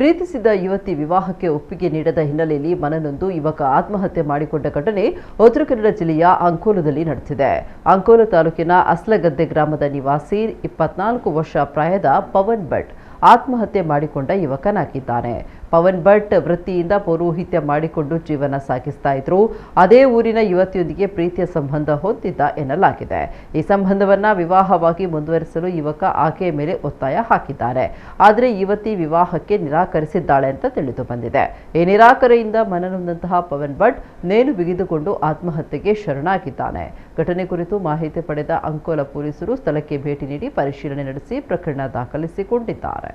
ಪ್ರೀತಿಸಿದ ಯುವತಿ ವಿವಾಹಕ್ಕೆ ಒಪ್ಪಿಗೆ ನೀಡದ ಹಿನ್ನೆಲೆಯಲ್ಲಿ ಮನನೊಂದು ಯುವಕ ಆತ್ಮಹತ್ಯೆ ಮಾಡಿಕೊಂಡ ಘಟನೆ ಉತ್ತರ ಕನ್ನಡ ಜಿಲ್ಲೆಯ ಅಂಕೋಲದಲ್ಲಿ ನಡೆದಿದೆ. ಅಂಕೋಲ ತಾಲೂಕಿನ ಅಸ್ಲಗದ್ದೆ ಗ್ರಾಮದ ನಿವಾಸಿ 24 ವರ್ಷ ಪ್ರಾಯದ ಪವನ್ ಭಟ್ ಆತ್ಮಹತ್ಯೆ ಮಾಡಿಕೊಂಡ ಯುವಕನಾಗಿದ್ದಾನೆ. ಪವನ್ ಭಟ್ ವೃತ್ತಿಯಿಂದ ಪೌರೋಹಿತ್ಯ ಮಾಡಿಕೊಂಡು ಜೀವನ ಸಾಗಿಸ್ತಾ ಇದ್ರು. ಅದೇ ಊರಿನ ಯುವತಿಯೊಂದಿಗೆ ಪ್ರೀತಿಯ ಸಂಬಂಧ ಹೊಂದಿದ್ದ ಎನ್ನಲಾಗಿದೆ. ಈ ಸಂಬಂಧವನ್ನ ವಿವಾಹವಾಗಿ ಮುಂದುವರಿಸಲು ಯುವಕ ಆಕೆಯ ಮೇಲೆ ಒತ್ತಾಯ ಹಾಕಿದ್ದಾನೆ. ಆದರೆ ಯುವತಿ ವಿವಾಹಕ್ಕೆ ನಿರಾಕರಿಸಿದ್ದಾಳೆ ಅಂತ ತಿಳಿದು ಬಂದಿದೆ. ಈ ನಿರಾಕರೆಯಿಂದ ಮನನೊಂದಂತಹ ಪವನ್ ಭಟ್ ನೇಣು ಬಿಗಿದುಕೊಂಡು ಆತ್ಮಹತ್ಯೆಗೆ ಶರಣಾಗಿದ್ದಾನೆ. ಘಟನೆ ಕುರಿತು ಮಾಹಿತಿ ಪಡೆದ ಅಂಕೋಲ ಪೊಲೀಸರು ಸ್ಥಳಕ್ಕೆ ಭೇಟಿ ನೀಡಿ ಪರಿಶೀಲನೆ ನಡೆಸಿ ಪ್ರಕರಣ ದಾಖಲಿಸಿಕೊಂಡಿದ್ದಾರೆ.